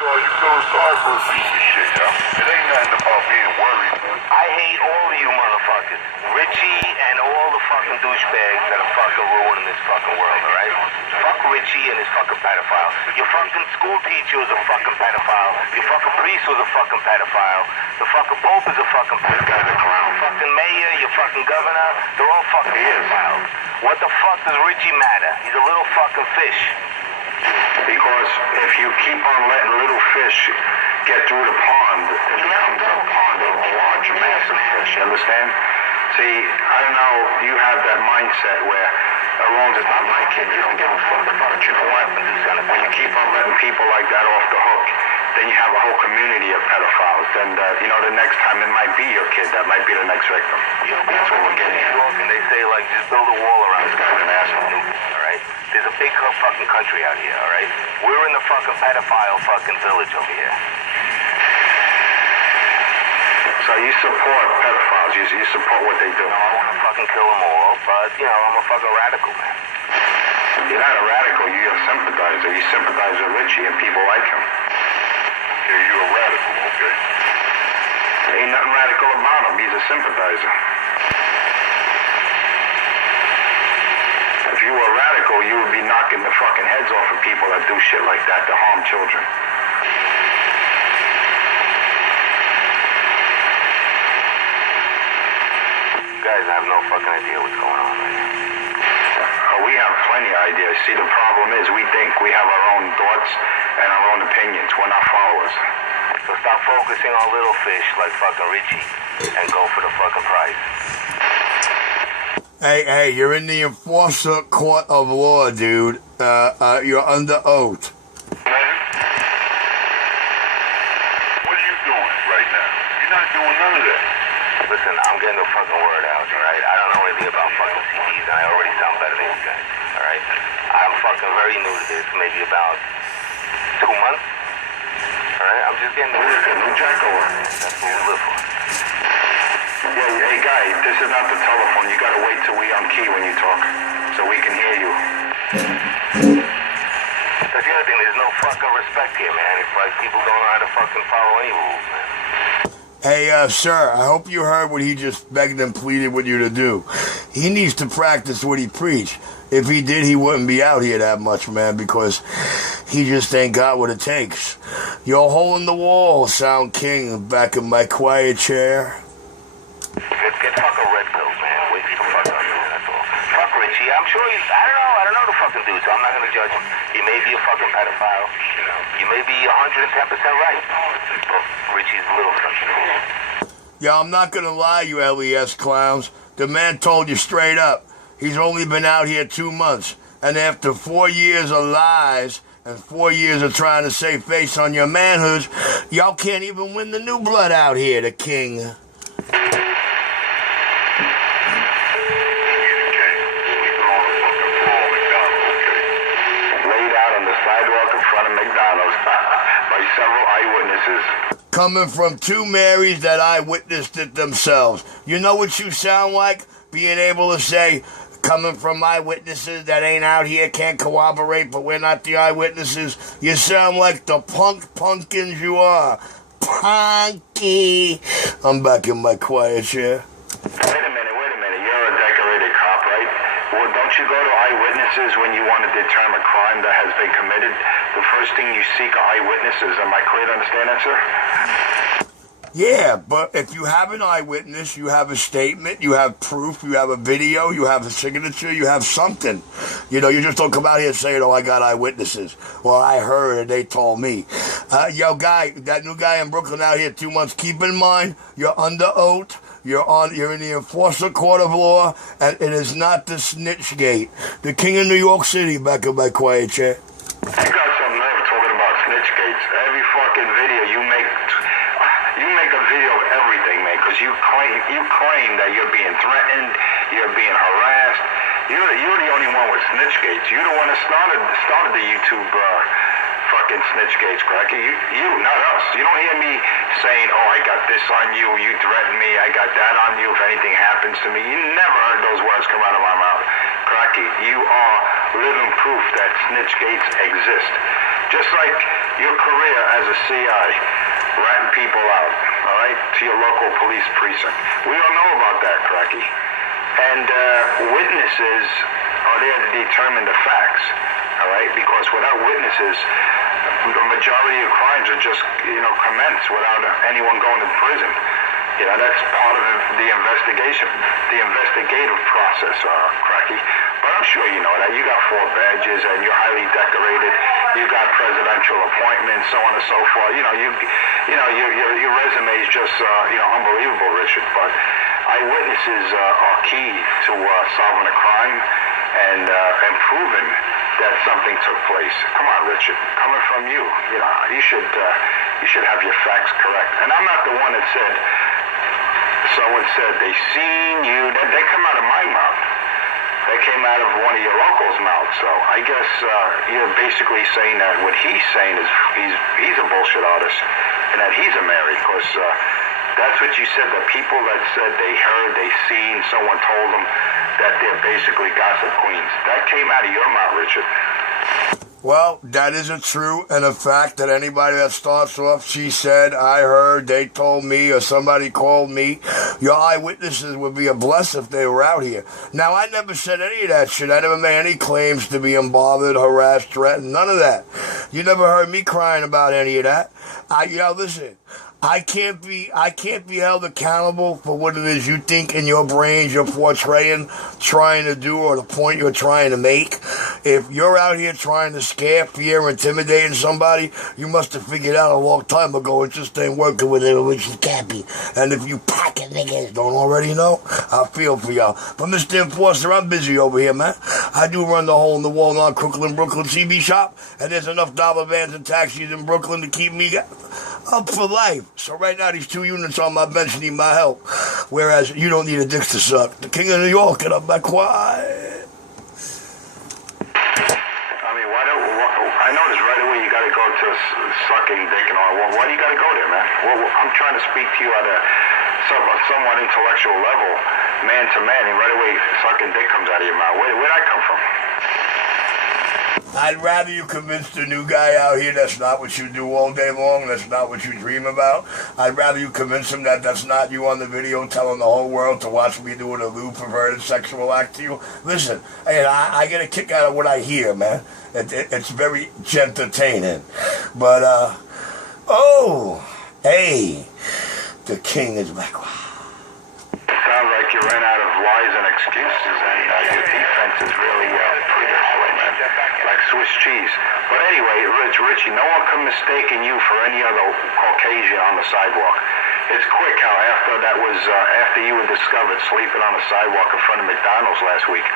So you feeling sorry for a piece of shit, yeah? It ain't nothing about being worried. I hate all of you motherfuckers. Richie and all the fucking douchebags that are fucking ruining this fucking world, alright? Fuck Richie and his fucking pedophile. Your fucking school teacher was a fucking pedophile. Your fucking priest was a fucking pedophile. The fucking pope is a fucking pedophile. Your fucking mayor, your fucking governor, they're all fucking pedophiles. What the fuck does Richie matter? He's a little fucking fish. Because if you keep on letting little fish get through the pond, it becomes a pond of a large, massive fish, you understand? See, I don't know, you have that mindset where, as long as it's not my kid, you don't give a fuck. But you know what? When you keep on letting people like that off the hook, then you have a whole community of pedophiles. And, the next time it might be your kid, that might be the next victim. That's what we're getting at. And they say, like, just build a wall around this guy's an asshole. Alright? There's a big fucking country out here, alright? We're in the fucking pedophile fucking village over here. So you support pedophiles, you support what they do. I want to fucking kill them all, but, I'm a fucking radical, man. You're not a radical, you're a sympathizer. You sympathize with Richie and people like him. Yeah, you're a radical, okay? Ain't nothing radical about him, he's a sympathizer. If you were radical, you would be knocking the fucking heads off of people that do shit like that to harm children. Guys, I have no fucking idea what's going on right now. We have plenty of ideas. See, the problem is we think we have our own thoughts and our own opinions. We're not followers. So stop focusing on little fish like fucking Richie and go for the fucking prize. Hey, you're in the enforcer court of law, dude. You're under oath. Man, what are you doing right now? You're not doing none of that. Listen, I'm getting the fucking word out, alright? I don't know anything about fucking CDs, and I already sound better than you guys, alright? I'm fucking very new to this, maybe about 2 months, alright? I'm just getting new to this. New Jacko. That's what we live for. Yeah, hey guy, this is not the telephone. You gotta wait till we on key when you talk, so we can hear you. That's the other thing, there's no fucking respect here, man. It's like people don't know how to fucking follow any rules, man. Hey, sir, I hope you heard what he just begged and pleaded with you to do. He needs to practice what he preached. If he did, he wouldn't be out here that much, man, because he just ain't got what it takes. You're holding the wall, Sound King, back in my quiet chair. Get fucking red pills, man. Wait the fuck up, man, that's all. Fuck Richie, I'm sure I don't know the fucking dude, so I'm not gonna judge him. He may be a fucking pedophile. You may be 110% right. But Richie's a little fucking. Yeah, I'm not gonna lie, you LES clowns. The man told you straight up. He's only been out here 2 months. And after 4 years of lies and 4 years of trying to save face on your manhood, y'all can't even win the new blood out here, the king. Coming from 2 Marys that eyewitnessed it themselves. You know what you sound like? Being able to say, coming from eyewitnesses that ain't out here, can't corroborate, but we're not the eyewitnesses. You sound like the pumpkins you are. Punky. I'm back in my quiet chair. Wait a minute. You're a decorated cop, right? Well, don't you go to eyewitnesses when you want to determine a crime that has been committed? The first thing you seek are eyewitnesses. Am I clear to understand that, sir? Yeah, but if you have an eyewitness, you have a statement, you have proof, you have a video, you have a signature, you have something. You just don't come out here saying, oh, I got eyewitnesses. Well, I heard and they told me. Yo, guy, that new guy in Brooklyn out here 2 months, keep in mind, you're under oath, you're in the enforcer court of law, and it is not the snitch gate. The king of New York City, back in my quiet chair. You got some nerve talking about snitch gates. Every fucking video you make a video of everything, man, because you claim that you're being threatened, you're being harassed. You're the only one with snitch gates. You're the one that started the YouTube fucking snitch gates, Cracker. You, not us. You don't hear me saying, oh, I got this on you, you threaten me, I got that on you if anything happens to me. You never heard those words come out of my mouth. Cracky, you are living proof that snitch gates exist. Just like your career as a CI, ratting people out, all right, to your local police precinct. We all know about that, Cracky. And witnesses are there to determine the facts, all right? Because without witnesses, the majority of crimes are just, commenced without anyone going to prison. That's part of the investigation, the investigative process, Cracky. But I'm sure you know that. You got 4 badges and you're highly decorated. You got presidential appointments, so on and so forth. Your resume is just, unbelievable, Richard. But eyewitnesses are key to solving a crime and proving that something took place. Come on, Richard. Coming from you, you should have your facts correct. And I'm not the one that said. Someone said they seen you. They come out of my mouth. They came out of one of your locals' mouths. So I guess you're basically saying that what he's saying is he's a bullshit artist and that he's a Mary. Because that's what you said. The people that said they heard, they seen, someone told them that they're basically gossip queens. That came out of your mouth, Richard. Well, that isn't true, and the fact that anybody that starts off, she said, I heard, they told me, or somebody called me, your eyewitnesses would be a bless if they were out here. Now, I never said any of that shit. I never made any claims to being bothered, harassed, threatened, none of that. You never heard me crying about any of that. Listen. I can't be held accountable for what it is you think in your brains you're portraying, trying to do, or the point you're trying to make. If you're out here trying to scare, fear, intimidating somebody, you must have figured out a long time ago it just ain't working with it, which it can't be. And if you pocket niggas don't already know, I feel for y'all. But Mr. Enforcer, I'm busy over here, man. I do run the hole in the wall on Brooklyn CB shop, and there's enough dollar vans and taxis in Brooklyn to keep me up for life. So right now, these 2 units on my bench need my help. Whereas you don't need a dick to suck. The king of New York, get up back quiet. I mean, I noticed right away you got to go to sucking dick and all. Why do you got to go there, man? I'm trying to speak to you at a somewhat intellectual level, man to man, and right away sucking dick comes out of your mouth. Where'd that come from? I'd rather you convince the new guy out here that's not what you do all day long, that's not what you dream about. I'd rather you convince him that that's not you on the video telling the whole world to watch me doing a lewd, perverted sexual act to you. Listen, I get a kick out of what I hear, man. It's very entertaining. But, hey, the king is back. Sounds like you ran out of lies and excuses, and your defense is really pretty solid, man. Like Swiss cheese. But anyway, Richie, no one can mistake you for any other Caucasian on the sidewalk. It's quick how after you were discovered sleeping on the sidewalk in front of McDonald's last week,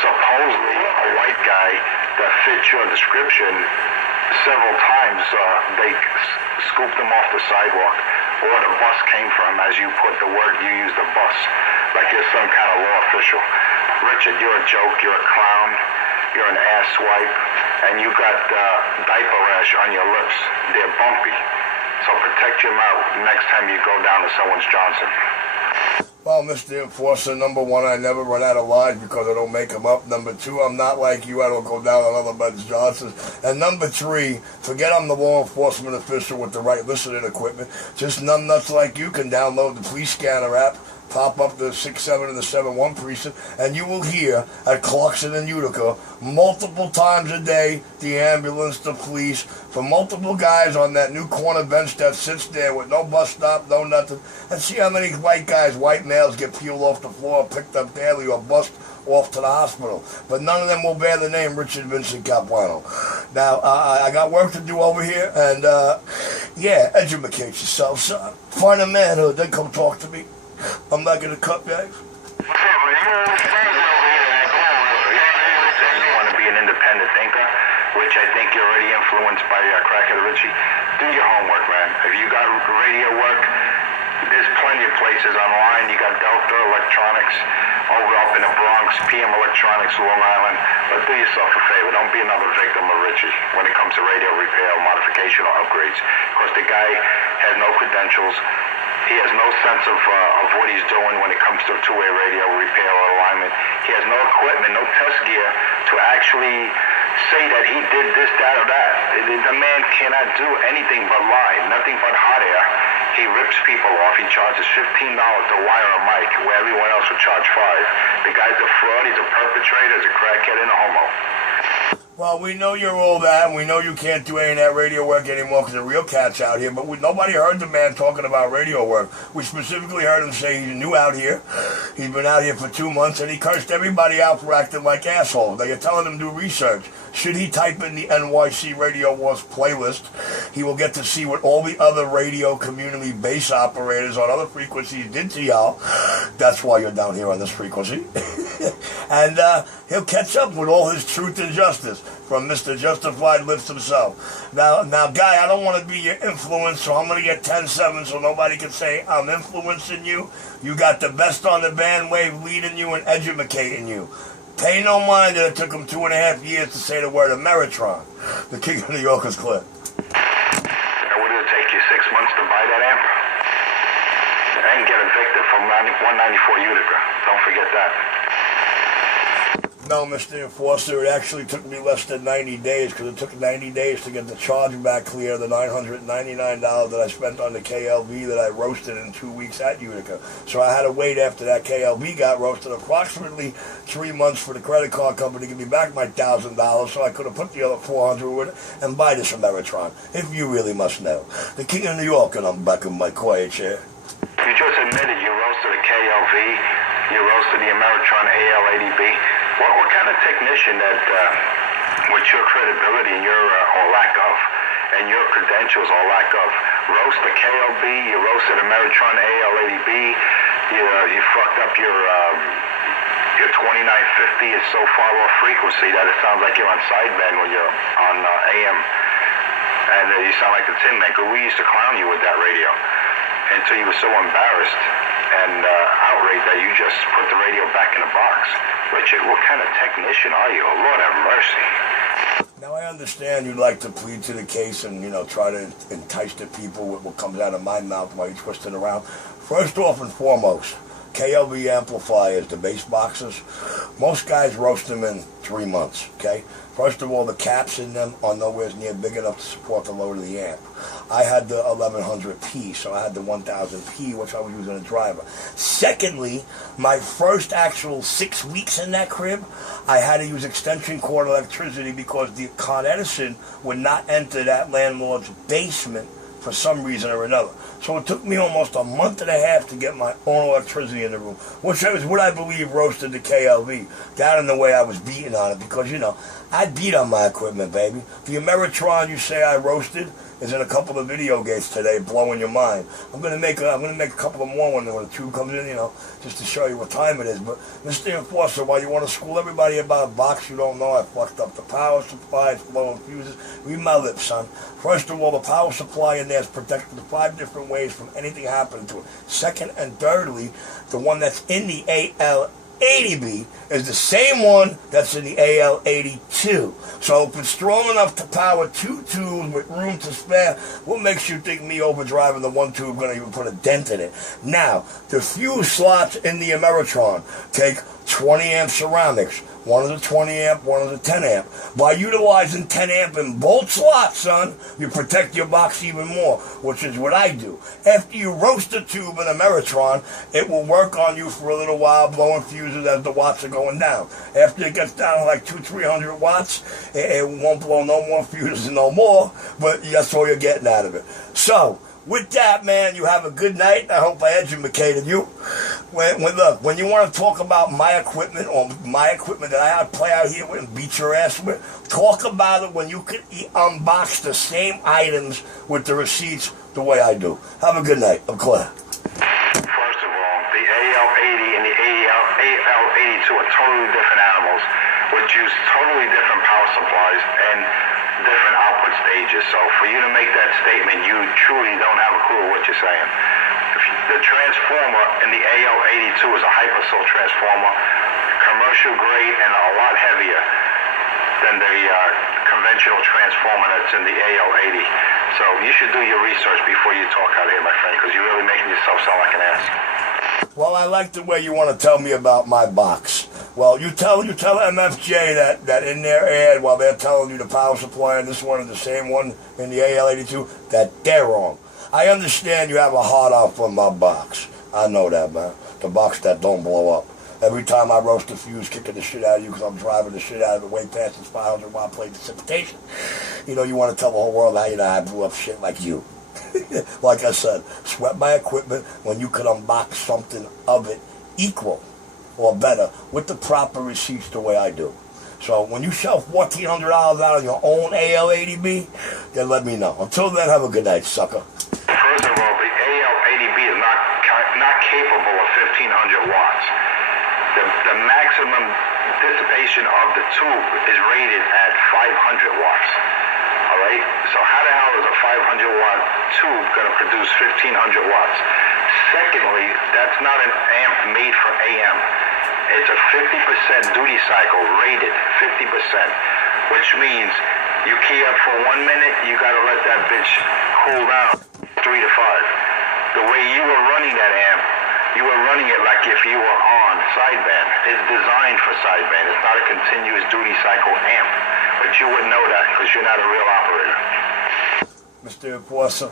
supposedly a white guy that fits your description several times, they scooped him off the sidewalk. Or the bus came from, as you put the word, you used the bus, like you're some kind of law official. Richard, you're a joke, you're a clown, you're an asswipe, and you got diaper rash on your lips. They're bumpy. So protect your mouth next time you go down to someone's Johnson. Well, Mr. Enforcer, number 1, I never run out of lies because I don't make them up. Number 2, I'm not like you. I don't go down on other men's Johnsons. And number 3, forget I'm the law enforcement official with the right listening equipment. Just numbnuts like you can download the Police Scanner app, pop up the 6-7 and the 7-1 precinct, and you will hear at Clarkson and Utica multiple times a day the ambulance, the police, for multiple guys on that new corner bench that sits there with no bus stop, no nothing, and see how many white males get peeled off the floor, picked up daily, or bussed off to the hospital. But none of them will bear the name Richard Vincent Capuano. Now, I got work to do over here, and educate yourself, son. Find a manhood, then come talk to me. I'm not going to cut back. You want to be an independent thinker, which I think you're already influenced by Cracker Richie. Do your homework, man. If you got radio work, there's plenty of places online. You got Delta Electronics over up in the Bronx, PM Electronics, Long Island. But do yourself a favor. Don't be another victim of Richie when it comes to radio repair, modification, or upgrades. Because the guy has no credentials. He has no sense of what he's doing when it comes to two-way radio repair or alignment. He has no equipment, no test gear to actually say that he did this, that, or that. The man cannot do anything but lie, nothing but hot air. He rips people off. He charges $15 to wire a mic where everyone else would charge $5. The guy's a fraud. He's a perpetrator. He's a crackhead and a homo. Well, we know you're all that, and we know you can't do any of that radio work anymore because the real cat's out here, but nobody heard the man talking about radio work. We specifically heard him say he's new out here. He's been out here for 2 months, and he cursed everybody out for acting like assholes. Now, you're telling him to do research. Should he type in the NYC Radio Wars playlist, he will get to see what all the other radio community base operators on other frequencies did to y'all. That's why you're down here on this frequency. And he'll catch up with all his truth and justice from Mr. Justified Lips himself. Now, Guy, I don't want to be your influence, so I'm going to get 10-7 so nobody can say I'm influencing you. You got the best on the bandwave leading you and educating you. Pay no mind that it took him 2.5 years to say the word Ameritron. The King of New York is clear. And what did it take you, 6 months to buy that amp? And get evicted from 194 Utica. Don't forget that. No, Mr. Enforcer, it actually took me less than 90 days because it took 90 days to get the charge back clear, the $999 that I spent on the KLB that I roasted in 2 weeks at Utica. So I had to wait after that KLB got roasted approximately 3 months for the credit card company to give me back my $1,000 so I could have put the other $400 with it and buy this Ameritron, if you really must know. The King of New York, and I'm back in my quiet chair. You just admitted you roasted a KLV, you roasted the Ameritron AL80B. What kind of technician that, with your credibility and your or lack of, and your credentials or lack of, roast a KLB, you roasted Ameritron AL80B, you fucked up your 2950 is so far off frequency that it sounds like you're on sideband when you're on AM, and you sound like the Tin Man. 'Cause we used to clown you with that radio until you were so embarrassed and outraged that you just put the radio back in the box. Richard, what kind of technician are you? Oh, Lord have mercy. Now, I understand you'd like to plead to the case and, try to entice the people with what comes out of my mouth while you twist it around. First off and foremost, KLB amplifiers, the bass boxes, most guys roast them in 3 months, okay? First of all, the caps in them are nowhere near big enough to support the load of the amp. I had the 1100P, so I had the 1000P, which I was using a driver. Secondly, my first actual 6 weeks in that crib, I had to use extension cord electricity because the Con Edison would not enter that landlord's basement for some reason or another. So it took me almost a month and a half to get my own electricity in the room, which is what I believe roasted the KLV, down in the way I was beating on it, because, I beat on my equipment, baby. The Ameritron you say I roasted is in a couple of video games today, blowing your mind. I'm gonna make a couple of more when the tube comes in, just to show you what time it is. But Mr. Enforcer, while you want to school everybody about a box you don't know, I fucked up the power supply, it's blowing fuses. Read my lips, son. First of all, the power supply in there is protected 5 different ways from anything happening to it. Second and thirdly, the one that's in the AL80B is the same one that's in the AL82. So if it's strong enough to power 2 tubes with room to spare, what makes you think me overdriving the 1 tube going to even put a dent in it? Now, the fuse slots in the Ameritron take 20 amp ceramics. One is a 20 amp, one is a 10 amp. By utilizing 10 amp in both slots, son, you protect your box even more, which is what I do. After you roast the tube in a Ameritron, it will work on you for a little while, blowing fuses as the watts are going down. After it gets down to like 200-300 watts, it won't blow no more fuses no more, but that's all you're getting out of it. So, with that, man, you have a good night. I hope I educated you. When you want to talk about my equipment or my equipment that I play out here with and beat your ass with, talk about it when you can unbox the same items with the receipts the way I do. Have a good night. I'm clear. First of all, the AL80 and the AL82 are totally different animals, which use totally different power supplies and different output stages. So for you to make that statement, you truly don't have a clue what you're saying. The transformer in the AL82 is a Hypercell transformer, commercial grade and a lot heavier. than the conventional transformer that's in the AL80. So you should do your research before you talk out here, my friend, because you're really making yourself sound like an ass. Well, I like the way you want to tell me about my box. Well, you tell MFJ that in their ad, while they're telling you the power supply and this one is the same one in the AL82, that they're wrong. I understand you have a hard-on for my box. I know that, man. The box that don't blow up. Every time I roast a fuse, kicking the shit out of you because I'm driving the shit out of it way past its 500 watt plate precipitation. You know, you want to tell the whole world how you know I blew up shit like you. Like I said, sweat my equipment when you could unbox something of it equal or better with the proper receipts the way I do. So when you shell $1,400 out on your own AL80B, then let me know. Until then, have a good night, sucker. First of all, the AL80B is not capable of 1,500 watts. The maximum dissipation of the tube is rated at 500 watts. All right? So how the hell is a 500 watt tube going to produce 1,500 watts? Secondly, that's not an amp made for AM. It's a 50% duty cycle, rated 50%, which means you key up for 1 minute, you got to let that bitch cool down 3 to 5. The way you were running that amp, you were running it like if you were on sideband. It's designed for sideband. It's not a continuous duty cycle amp. But you wouldn't know that because you're not a real operator. Mr. Enforcer,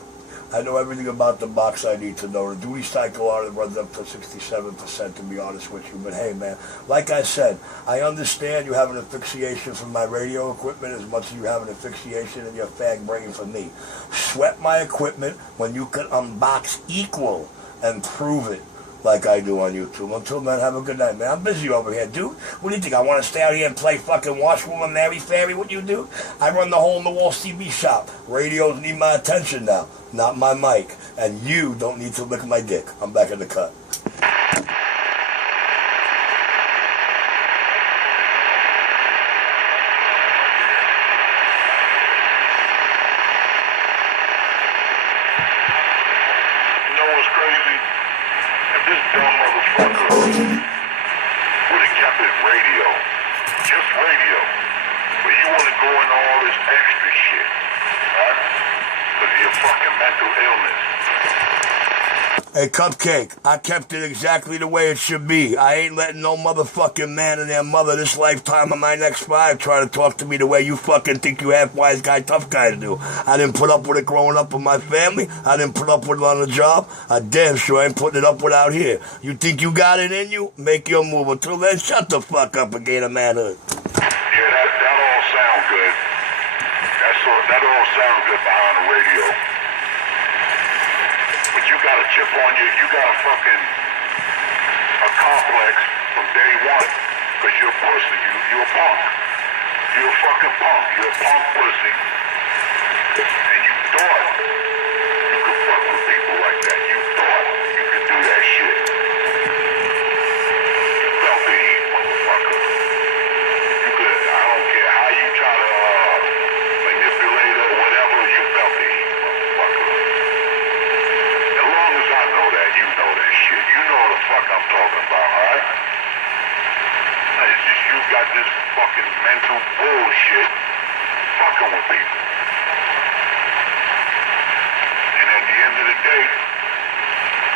I know everything about the box I need to know. The duty cycle on it runs up to 67%, to be honest with you. But hey, man, like I said, I understand you have an asphyxiation from my radio equipment as much as you have an asphyxiation in your fag brain for me. Sweat my equipment when you can unbox equal and prove it like I do on YouTube. Until then, have a good night, man. I'm busy over here, dude. What do you think? I want to stay out here and play fucking Washwoman Mary Fairy? What you do? I run the hole-in-the-wall CB shop. Radios need my attention now, not my mic. And you don't need to lick my dick. I'm back in the cut. Hey, Cupcake, I kept it exactly the way it should be. I ain't letting no motherfucking man and their mother this lifetime of my next 5 try to talk to me the way you fucking think you half wise guy, tough guy to do. I didn't put up with it growing up with my family. I didn't put up with it on the job. I damn sure ain't putting it up with out here. You think you got it in you? Make your move. Until then, shut the fuck up and gain a manhood. Yeah, that all sound good. That all sound good behind the radio. You got a chip on you, you got a complex from day one, because you're a pussy, you a punk. You're a fucking punk, you're a punk pussy. And you thought you could fuck with people like that. You thought you could do that shit. You felt the heat, motherfucker. You could, I don't care how you try to manipulate it or whatever, you felt the heat, motherfucker. As long as I know that, you know that shit. You know what the fuck I'm talking about, alright? It's just you got this fucking mental bullshit fucking with people. And at the end of the day,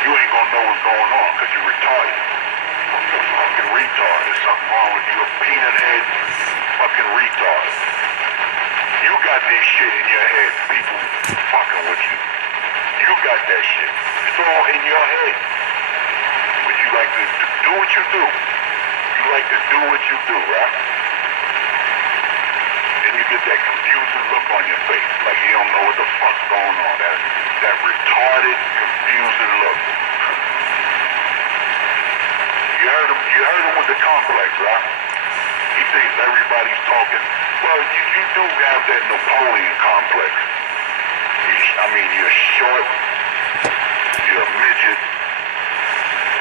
you ain't gonna know what's going on because you're retarded. You're fucking retard. There's something wrong with you. A peanut head fucking retard. You got this shit in your head. People fucking with you. You got that shit. It's all in your head. But you like to do what you do. You like to do what you do, right? Then you get that confusing look on your face, like you don't know what the fuck's going on. That retarded, confusing look. You heard him with the complex, right? He thinks everybody's talking. Well, you do have that Napoleon complex. You're short, you're a midget.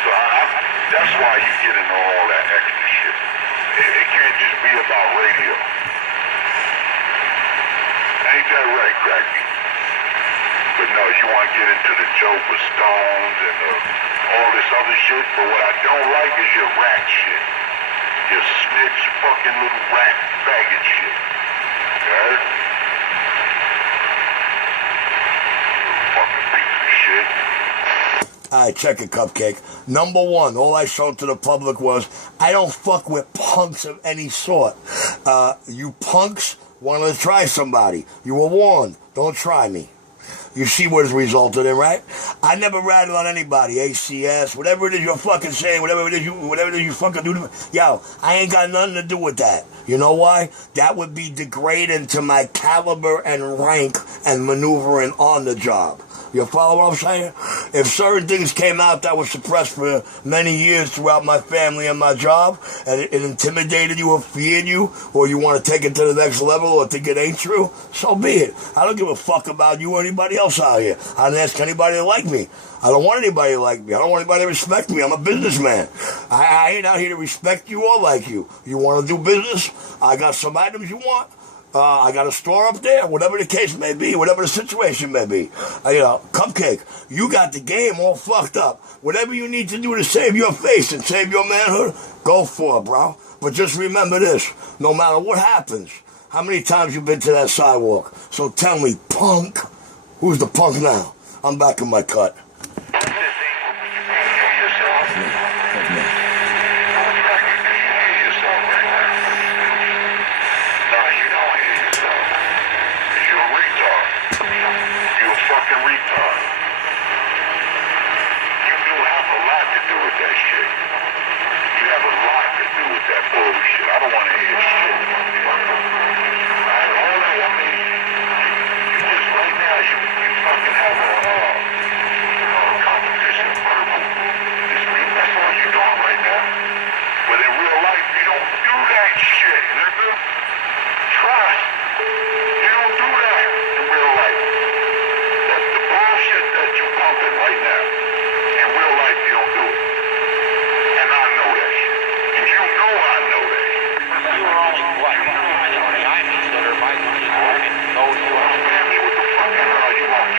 So that's why you get into all that extra shit. It can't just be about radio. Ain't that right, Cracky? But no, you want to get into the joke with Stones and all this other shit, but what I don't like is your rat shit. You snitch, fucking little rat faggot shit. You heard? You fucking piece of shit. Alright, check it, Cupcake. Number one, all I showed to the public was, I don't fuck with punks of any sort. You punks wanted to try somebody. You were warned. Don't try me. You see what it's resulted in, right? I never ratted on anybody. ACS, whatever it is you're fucking saying, whatever it is you fucking do to me. Yo, I ain't got nothing to do with that. You know why? That would be degrading to my caliber and rank and maneuvering on the job. You follow what I'm saying? If certain things came out that was suppressed for many years throughout my family and my job, and it intimidated you or feared you, or you want to take it to the next level or think it ain't true, so be it. I don't give a fuck about you or anybody else out here. I don't ask anybody to like me. I don't want anybody to like me. I don't want anybody to respect me. I'm a businessman. I ain't out here to respect you or like you. You want to do business? I got some items you want. I got a store up there, whatever the case may be, whatever the situation may be. Cupcake, you got the game all fucked up. Whatever you need to do to save your face and save your manhood, go for it, bro. But just remember this, no matter what happens, how many times you been to that sidewalk? So tell me, punk, who's the punk now? I'm back in my cut. I don't want to hear shit.